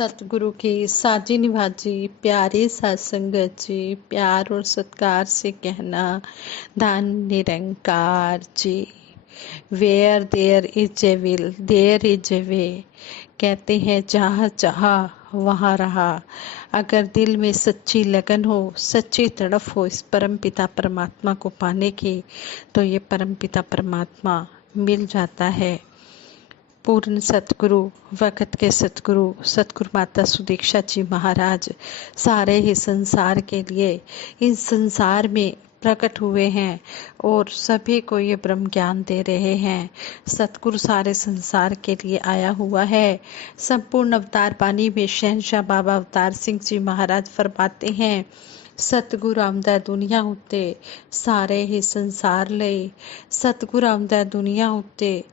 सतगुरु की साजी निभाजी प्यारे सत्संगत जी, प्यार और सत्कार से कहना धन Nirankar ji. Where there is a will there is a way. कहते हैं जहाँ चाहा वहाँ रहा। अगर दिल में सच्ची लगन हो, सच्ची तड़फ हो इस परम पिता परमात्मा को पाने की, तो ये परम पिता परमात्मा मिल जाता है। पूर्ण सतगुरु, वक़्त के सतगुरु, सतगुरु माता सुदीक्षा जी महाराज सारे ही संसार के लिए इस संसार में प्रकट हुए हैं और सभी को ये ब्रह्म ज्ञान दे रहे हैं। सतगुरु सारे संसार के लिए आया हुआ है। संपूर्ण अवतार बानी में शहंशाह बाबा अवतार सिंह जी महाराज फरमाते हैं, सतगुरु आमदा दुनिया उत्ते सारे ही संसार लई। सतगुरु आमदा दुनिया उत्ते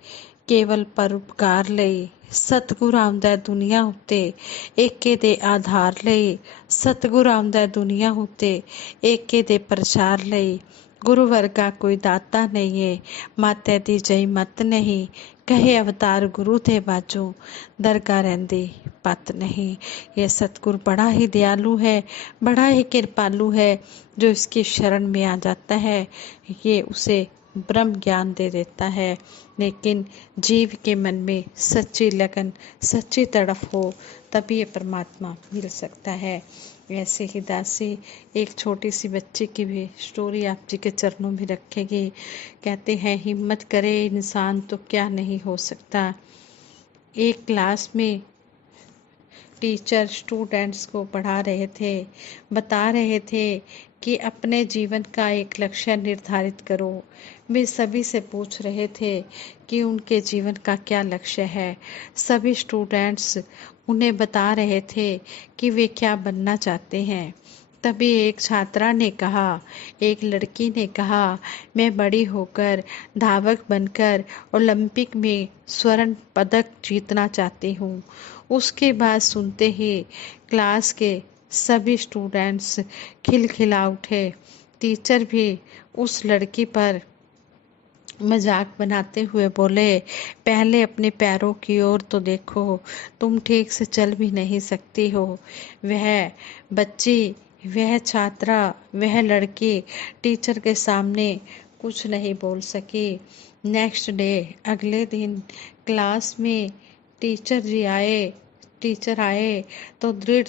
केवल परोपकार ਲਈ। ਸਤਿਗੁਰੂ ਆਉਂਦਾ ਦੁਨੀਆ ਉੱਤੇ ਏਕੇ ਦੇ ਆਧਾਰ ਲਈ। ਸਤਿਗੁਰੂ ਆਉਂਦਾ ਦੁਨੀਆ ਉੱਤੇ ਏਕੇ ਦੇ ਪ੍ਰਚਾਰ ਲਈ। गुरु वर्गा कोई दाता नहीं है, माते दी जई मत नहीं। कहे अवतार गुरु थे बाजू, दरगाह रहंदी पत नहीं। यह सतगुरु बड़ा ही दयालु है, बड़ा ही कृपालु है। जो इसकी शरण में आ जाता है ये उसे ब्रह्म ज्ञान दे देता है। लेकिन जीव के मन में सच्ची लगन, सच्ची तड़फ हो, तभी ये परमात्मा मिल सकता है। ऐसे ही दासी एक छोटी सी बच्ची की भी स्टोरी आप जी के चरणों में रखेगी। कहते हैं, हिम्मत करे इंसान तो क्या नहीं हो सकता। एक क्लास में टीचर स्टूडेंट्स को पढ़ा रहे थे, बता रहे थे कि अपने जीवन का एक लक्ष्य निर्धारित करो। वे सभी से पूछ रहे थे कि उनके जीवन का क्या लक्ष्य है। सभी स्टूडेंट्स उन्हें बता रहे थे कि वे क्या बनना चाहते हैं। तभी एक छात्रा ने कहा, एक लड़की ने कहा, मैं बड़ी होकर धावक बनकर ओलंपिक में स्वर्ण पदक जीतना चाहती हूँ। उसके बाद सुनते ही क्लास के सभी स्टूडेंट्स खिलखिला उठे। टीचर भी उस लड़की पर मजाक बनाते हुए बोले, पहले अपने पैरों की ओर तो देखो, तुम ठीक से चल भी नहीं सकती हो। वह बच्ची, वह छात्रा, वह लड़की टीचर के सामने कुछ नहीं बोल सकी। नेक्स्ट डे, अगले दिन क्लास में टीचर आए तो दृढ़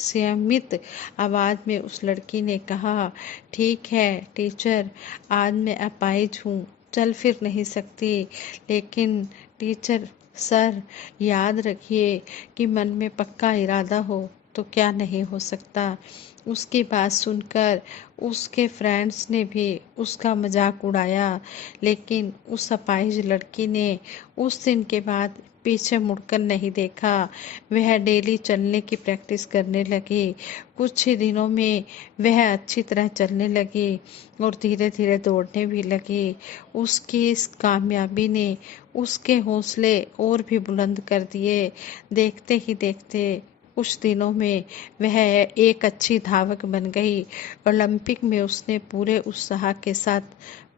संयमित आवाज में उस लड़की ने कहा, ठीक है टीचर, आज मैं अपाहिज हूँ, चल फिर नहीं सकती। लेकिन टीचर सर, याद रखिए कि मन में पक्का इरादा हो तो क्या नहीं हो सकता। उसकी बात सुनकर उसके फ्रेंड्स ने भी उसका मजाक उड़ाया। लेकिन उस अपाहिज लड़की ने उस दिन के बाद पीछे मुड़कर नहीं देखा। वह डेली चलने की प्रैक्टिस करने लगी। कुछ ही दिनों में वह अच्छी तरह चलने लगी और धीरे धीरे दौड़ने भी लगी। उसकी इस कामयाबी ने उसके हौसले और भी बुलंद कर दिए। देखते ही देखते कुछ दिनों में वह एक अच्छी धावक बन गई। ओलंपिक में उसने पूरे उत्साह के साथ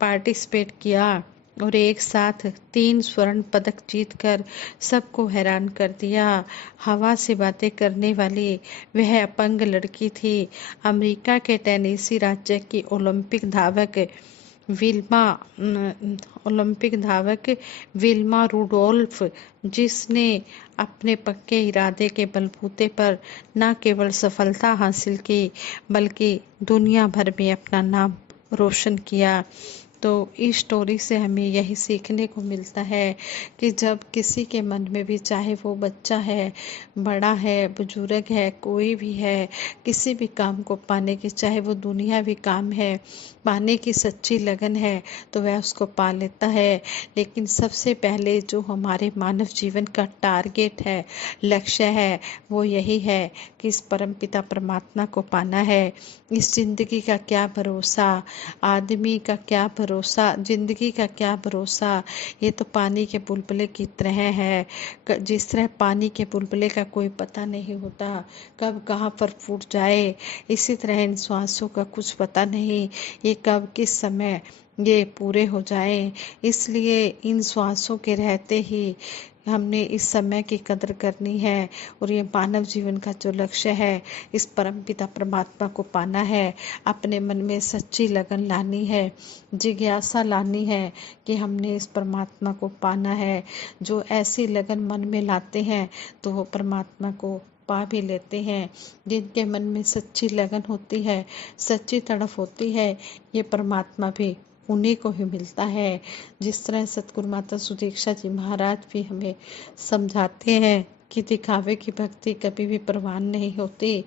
पार्टिसिपेट किया और एक साथ 3 स्वर्ण पदक जीतकर सबको हैरान कर दिया। हवा से बातें करने वाली वह अपंग लड़की थी। अमेरिका के टेनेसी राज्य की ओलंपिक धावक विल्मा रुडोल्फ, जिसने अपने पक्के इरादे के बलबूते पर न केवल सफलता हासिल की बल्कि दुनिया भर में अपना नाम रोशन किया। तो इस स्टोरी से हमें यही सीखने को मिलता है कि जब किसी के मन में भी, चाहे वो बच्चा है, बड़ा है, बुजुर्ग है, कोई भी है, किसी भी काम को पाने की, चाहे वो दुनियावी काम है, पाने की सच्ची लगन है तो वह उसको पा लेता है। लेकिन सबसे पहले जो हमारे मानव जीवन का टारगेट है, लक्ष्य है, वो यही है कि इस परमपिता परमात्मा को पाना है। इस जिंदगी का क्या भरोसा, आदमी का क्या भरोसा, जिंदगी का क्या भरोसा। ये तो पानी के बुलबुले की तरह है। जिस तरह पानी के बुलबुले का कोई पता नहीं होता कब कहाँ पर फूट जाए, इसी तरह इन श्वासों का कुछ पता नहीं ये कब किस समय ये पूरे हो जाए। इसलिए इन श्वासों के रहते ही हमने इस समय की कदर करनी है और ये मानव जीवन का जो लक्ष्य है, इस परम पिता परमात्मा को पाना है। अपने मन में सच्ची लगन लानी है, जिज्ञासा लानी है कि हमने इस परमात्मा को पाना है। जो ऐसी लगन मन में लाते हैं तो वो परमात्मा को पा भी लेते हैं। जिनके मन में सच्ची लगन होती है, सच्ची तड़फ होती है, ये परमात्मा भी उन्हीं को ही मिलता है। जिस तरह सतगुरु माता सुदीक्षा जी महाराज भी हमें समझाते हैं कि दिखावे की भक्ति कभी भी प्रवान नहीं होती।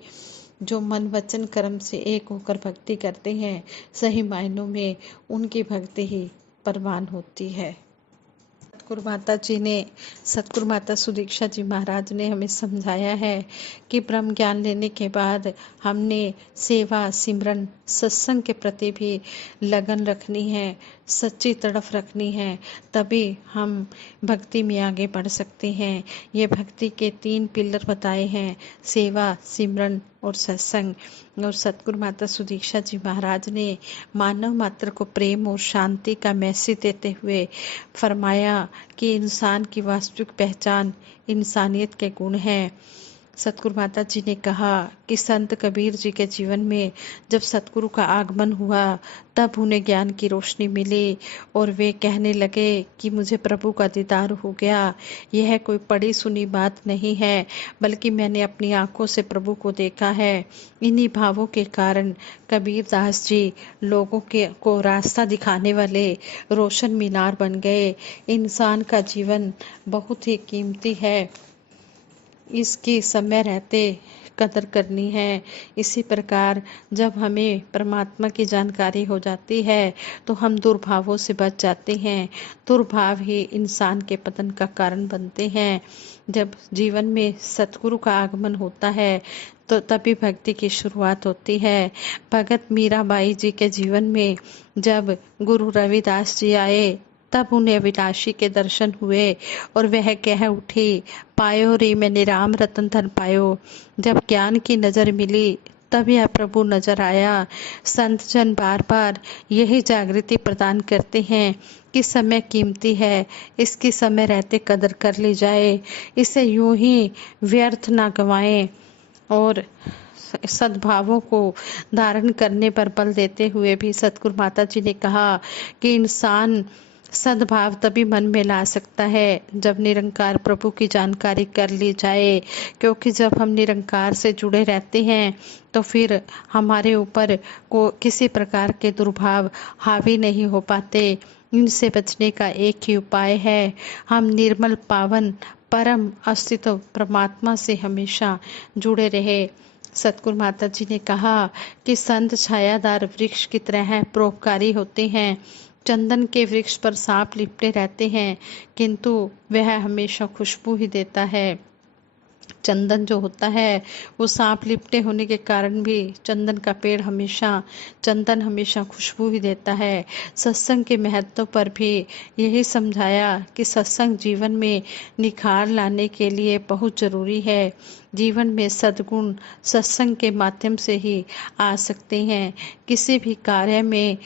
जो मन वचन कर्म से एक होकर भक्ति करते हैं, सही मायनों में उनकी भक्ति ही प्रवान होती है। सतगुरु माता सुदीक्षा जी महाराज ने हमें समझाया है कि ब्रह्म ज्ञान लेने के बाद हमने सेवा, सिमरन, सत्संग के प्रति भी लगन रखनी है, सच्ची तड़फ रखनी है, तभी हम भक्ति में आगे बढ़ सकते हैं। ये भक्ति के 3 पिलर बताए हैं, सेवा, सिमरन और सत्संग। और सतगुरु माता सुदीक्षा जी महाराज ने मानव मात्र को प्रेम और शांति का मैसेज देते हुए फरमाया कि इंसान की वास्तविक पहचान इंसानियत के गुण हैं। सतगुरु माता जी ने कहा कि संत कबीर जी के जीवन में जब सतगुरु का आगमन हुआ, तब उन्हें ज्ञान की रोशनी मिली और वे कहने लगे कि मुझे प्रभु का दीदार हो गया। यह कोई पढ़ी सुनी बात नहीं है, बल्कि मैंने अपनी आंखों से प्रभु को देखा है। इन्हीं भावों के कारण कबीर दास जी लोगों को रास्ता दिखाने वाले रोशन मीनार बन गए। इंसान का जीवन बहुत ही कीमती है, इसकी समय रहते कदर करनी है। इसी प्रकार जब हमें परमात्मा की जानकारी हो जाती है तो हम दुर्भावों से बच जाते हैं। दुर्भाव ही इंसान के पतन का कारण बनते हैं। जब जीवन में सतगुरु का आगमन होता है तो तभी भक्ति की शुरुआत होती है। भगत मीराबाई जी के जीवन में जब गुरु रविदास जी आए, तब उन्हें अविनाशी के दर्शन हुए और वह कह उठी, पायो रे मैंने राम रतन धन पायो। जब ज्ञान की नजर मिली तब यह प्रभु नजर आया। संत जन बार बार यही जागृति प्रदान करते हैं कि समय कीमती है, इसकी समय रहते कदर कर ली जाए, इसे यूं ही व्यर्थ ना गंवाएं। और सद्भावों को धारण करने पर बल देते हुए भी सतगुरु माता जी ने कहा कि इंसान सद्भाव तभी मन में ला सकता है जब निरंकार प्रभु की जानकारी कर ली जाए। क्योंकि जब हम निरंकार से जुड़े रहते हैं तो फिर हमारे ऊपर को किसी प्रकार के दुर्भाव हावी नहीं हो पाते। इनसे बचने का एक ही उपाय है, हम निर्मल पावन परम अस्तित्व परमात्मा से हमेशा जुड़े रहे। सतगुरु माता जी ने कहा कि संत छायादार वृक्ष की तरह परोपकारी होते हैं। चंदन के वृक्ष पर सांप लिपटे रहते हैं, किंतु वह हमेशा खुशबू ही देता है। चंदन जो होता है वो सांप लिपटे होने के कारण भी चंदन हमेशा खुशबू ही देता है। सत्संग के महत्व पर भी यही समझाया कि सत्संग जीवन में निखार लाने के लिए बहुत जरूरी है। जीवन में सद्गुण सत्संग के माध्यम से ही आ सकते हैं। किसी भी कार्य में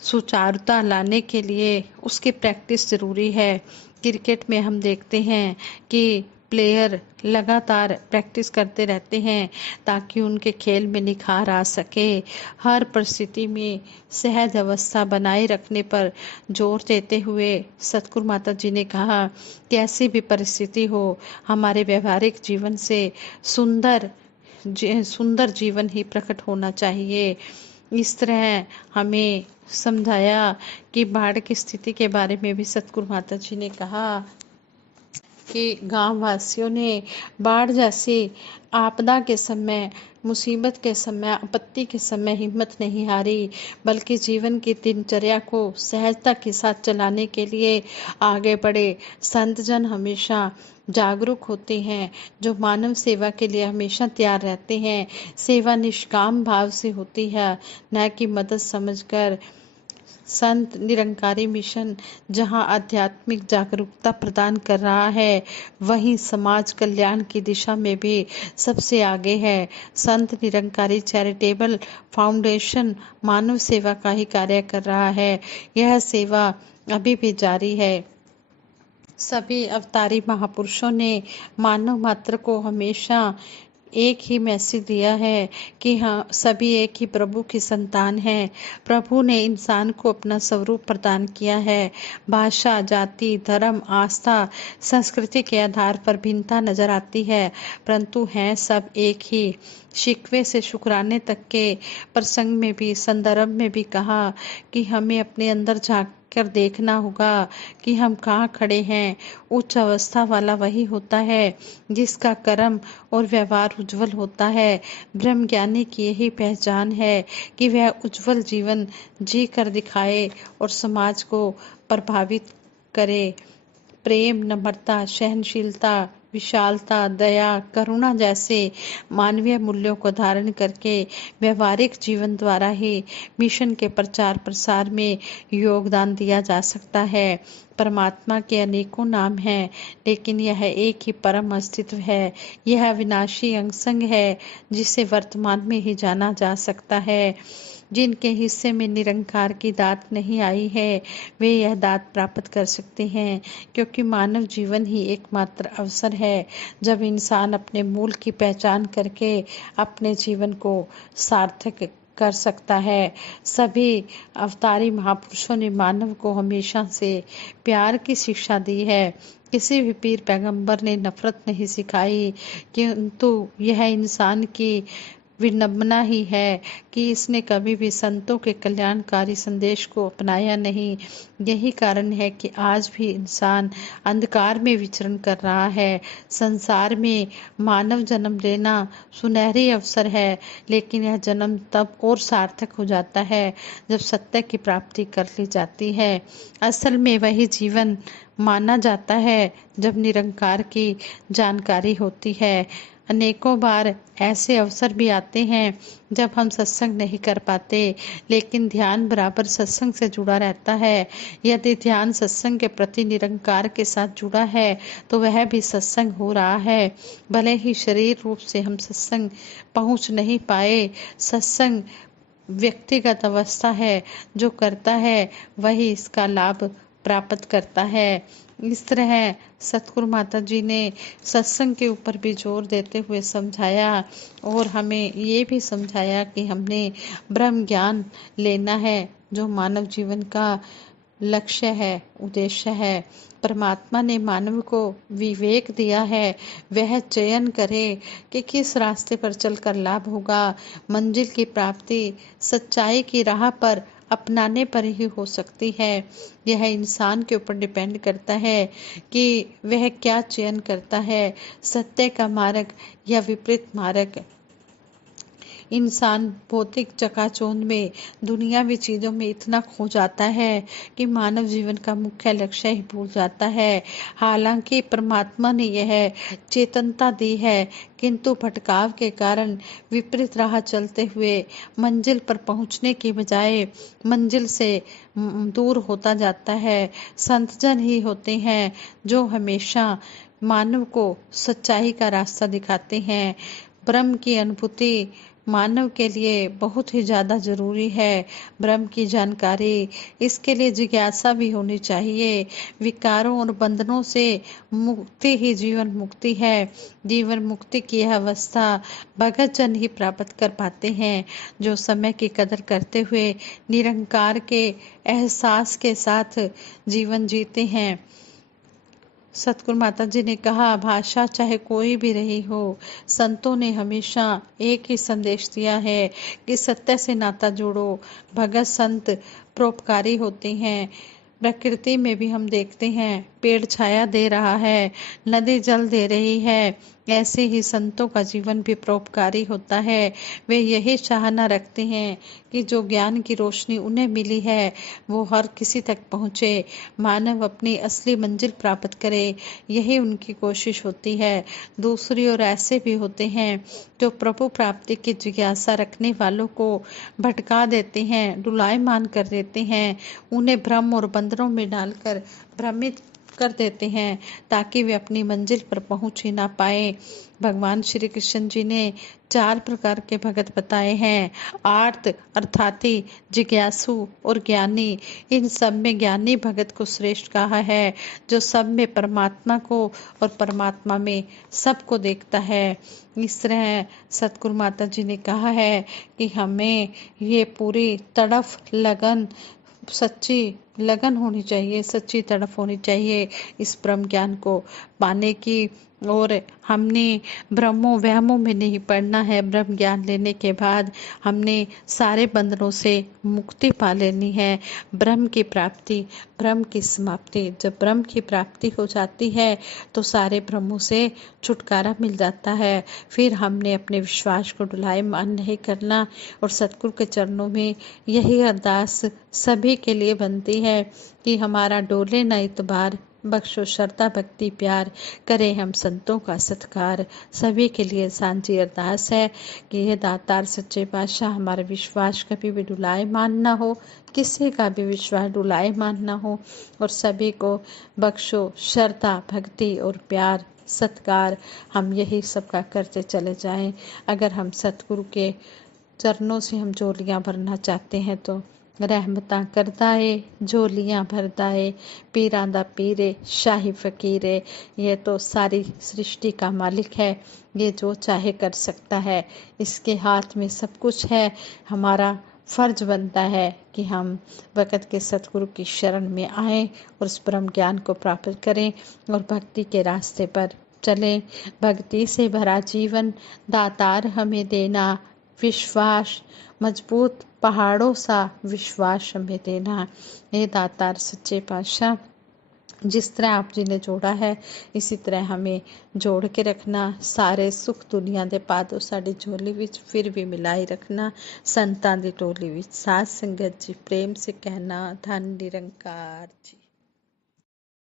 सुचारुता लाने के लिए उसकी प्रैक्टिस जरूरी है। क्रिकेट में हम देखते हैं कि प्लेयर लगातार प्रैक्टिस करते रहते हैं ताकि उनके खेल में निखार आ सके। हर परिस्थिति में सहज अवस्था बनाए रखने पर जोर देते हुए सतगुरु माता जी ने कहा कि ऐसी भी परिस्थिति हो, हमारे व्यवहारिक जीवन से सुंदर जीवन ही प्रकट होना चाहिए। इस तरह हमें समझाया कि बाढ़ की स्थिति के बारे में भी सतगुरु माता जी ने कहा कि गांव वासियों ने बाढ़ जैसी आपदा के समय, मुसीबत के समय, आपत्ति के समय हिम्मत नहीं हारी, बल्कि जीवन की दिनचर्या को सहजता के साथ चलाने के लिए आगे बढ़े। संत जन हमेशा जागरूक होते हैं, जो मानव सेवा के लिए हमेशा तैयार रहते हैं। सेवा निष्काम भाव से होती है, न कि मदद समझकर। संत निरंकारी मिशन जहां आध्यात्मिक जागरूकता प्रदान कर रहा है, वहीं समाज कल्याण की दिशा में भी सबसे आगे है। संत निरंकारी चैरिटेबल फाउंडेशन मानव सेवा का ही कार्य कर रहा है। यह सेवा अभी भी जारी है। सभी अवतारी महापुरुषों ने मानव मात्र को हमेशा एक ही मैसेज दिया है कि हाँ, सभी एक ही प्रभु की संतान हैं। प्रभु ने इंसान को अपना स्वरूप प्रदान किया है। भाषा, जाति, धर्म, आस्था, संस्कृति के आधार पर भिन्नता नजर आती है, परंतु हैं सब एक ही। शिकवे से शुक्राने तक के प्रसंग में भी, संदर्भ में भी कहा कि हमें अपने अंदर झांक कर देखना होगा कि हम कहाँ खड़े हैं। उच्च अवस्था वाला वही होता है जिसका कर्म और व्यवहार उज्जवल होता है। ब्रह्म ज्ञानी की यही पहचान है कि वह उज्जवल जीवन जी कर दिखाए और समाज को प्रभावित करे। प्रेम, नम्रता, सहनशीलता, विशालता, दया, करुणा जैसे मानवीय मूल्यों को धारण करके व्यवहारिक जीवन द्वारा ही मिशन के प्रचार प्रसार में योगदान दिया जा सकता है। परमात्मा के अनेकों नाम हैं, लेकिन यह एक ही परम अस्तित्व है। यह अविनाशी अंगसंग है जिसे वर्तमान में ही जाना जा सकता है। जिनके हिस्से में निरंकार की दात नहीं आई है, वे यह दात प्राप्त कर सकते हैं, क्योंकि मानव जीवन ही एकमात्र अवसर है जब इंसान अपने मूल की पहचान करके अपने जीवन को सार्थक कर सकता है। सभी अवतारी महापुरुषों ने मानव को हमेशा से प्यार की शिक्षा दी है। किसी भी पीर पैगंबर ने नफरत नहीं सिखाई, किंतु यह इंसान की विडंबना ही है कि इसने कभी भी संतों के कल्याणकारी संदेश को अपनाया नहीं। यही कारण है कि आज भी इंसान अंधकार में विचरण कर रहा है। संसार में मानव जन्म लेना सुनहरी अवसर है, लेकिन यह जन्म तब और सार्थक हो जाता है जब सत्य की प्राप्ति कर ली जाती है। असल में वही जीवन माना जाता है जब निरंकार की जानकारी होती है। अनेकों बार ऐसे अवसर भी आते हैं जब हम सत्संग नहीं कर पाते, लेकिन ध्यान बराबर सत्संग से जुड़ा रहता है। यदि ध्यान सत्संग के प्रति निरंकार के साथ जुड़ा है तो वह भी सत्संग हो रहा है। भले ही शरीर रूप से हम सत्संग पहुंच नहीं पाए, सत्संग व्यक्तिगत अवस्था है। जो करता है वही इसका लाभ प्राप्त करता है। इस तरह सतगुरु माता जी ने सत्संग के ऊपर भी जोर देते हुए समझाया और हमें ये भी समझाया कि हमने ब्रह्म ज्ञान लेना है, जो मानव जीवन का लक्ष्य है, उद्देश्य है। परमात्मा ने मानव को विवेक दिया है, वह चयन करे कि किस रास्ते पर चलकर लाभ होगा। मंजिल की प्राप्ति सच्चाई की राह पर अपनाने पर ही हो सकती है। यह इंसान के ऊपर डिपेंड करता है कि वह क्या चयन करता है, सत्य का मार्ग या विपरीत मार्ग। इंसान भौतिक चकाचौंध में, दुनियावी चीजों में इतना खो जाता है कि मानव जीवन का मुख्य लक्ष्य ही भूल जाता है। हालांकि परमात्मा ने यह चेतनता दी है, किंतु भटकाव के कारण विपरीत राह चलते हुए मंजिल पर पहुंचने की बजाय मंजिल से दूर होता जाता है। संतजन ही होते हैं जो हमेशा मानव को सच्चाई का रास्ता दिखाते हैं। ब्रह्म की अनुभूति मानव के लिए बहुत ही ज्यादा जरूरी है। ब्रह्म की जानकारी, इसके लिए जिज्ञासा भी होनी चाहिए। विकारों और बंधनों से मुक्ति ही जीवन मुक्ति है। जीवन मुक्ति की यह अवस्था भगत जन ही प्राप्त कर पाते हैं, जो समय की कदर करते हुए निरंकार के एहसास के साथ जीवन जीते हैं। सतगुरु माता जी ने कहा, भाषा चाहे कोई भी रही हो, संतों ने हमेशा एक ही संदेश दिया है कि सत्य से नाता जोड़ो। भगत संत परोपकारी होते हैं। प्रकृति में भी हम देखते हैं, पेड़ छाया दे रहा है, नदी जल दे रही है, ऐसे ही संतों का जीवन भी परोपकारी होता है। वे यही चाहना रखते हैं कि जो ज्ञान की रोशनी उन्हें मिली है वो हर किसी तक पहुँचे, मानव अपनी असली मंजिल प्राप्त करे, यही उनकी कोशिश होती है। दूसरी ओर ऐसे भी होते हैं जो प्रभु प्राप्ति की जिज्ञासा रखने वालों को भटका देते हैं, डुलायमान कर देते हैं, उन्हें भ्रम और बंधनों में डालकर भ्रमित कर देते हैं ताकि वे अपनी मंजिल पर पहुंच ही ना पाए। भगवान श्री कृष्ण जी ने 4 प्रकार के भगत बताए हैं, आर्त अर्थाती, जिज्ञासु और ज्ञानी। इन सब में ज्ञानी भगत को श्रेष्ठ कहा है, जो सब में परमात्मा को और परमात्मा में सबको देखता है। इस तरह सतगुरु माता जी ने कहा है कि हमें ये पूरी तड़फ लगन, सच्ची लगन होनी चाहिए, सच्ची तड़फ होनी चाहिए इस ब्रह्म ज्ञान को पाने की। और हमने ब्रह्मों वहमों में नहीं पड़ना है। ब्रह्म ज्ञान लेने के बाद हमने सारे बंधनों से मुक्ति पा लेनी है। ब्रह्म की प्राप्ति, ब्रह्म की समाप्ति। जब ब्रह्म की प्राप्ति हो जाती है तो सारे ब्रह्मों से छुटकारा मिल जाता है। फिर हमने अपने विश्वास को डुलायमान नहीं करना। और सतगुरु के चरणों में यही अरदास सभी के लिए बनती है कि हमारा डोले न इतबार, बख्शो श्रद्धा भक्ति प्यार, करें हम संतों का सत्कार। सभी के लिए सांझी अरदास है कि ये दातार सच्चे पातशाह हमारा विश्वास कभी भी डुलायमान ना हो, किसी का भी विश्वास डुलायमान ना हो, और सभी को बख्शो श्रद्धा भक्ति और प्यार सत्कार। हम यही सबका करते चले जाएं। अगर हम सतगुरु के चरणों से हम झोलियां भरना चाहते हैं तो रहमतां करदा है, झोलियां भरदा है, पीरां दा पीरे शाही फकीरे। ये तो सारी सृष्टि का मालिक है, ये जो चाहे कर सकता है, इसके हाथ में सब कुछ है। हमारा फर्ज बनता है कि हम वक़्त के सतगुरु की शरण में आएं और उस ब्रह्म ज्ञान को प्राप्त करें और भक्ति के रास्ते पर चलें। भक्ति से भरा जीवन दातार हमें देना, विश्वास मजबूत पहाड़ों सा विश्वास हमें देना। हे दातार सच्चे पातशाह, जिस तरह आप जी ने जोड़ा है इसी तरह हमें जोड़ के रखना। सारे सुख दुनिया दे पादो साडी झोली विच फिर भी मिलाई रखना। संतां दी टोली विच साध संगत जी प्रेम से कहना, धन निरंकार जी।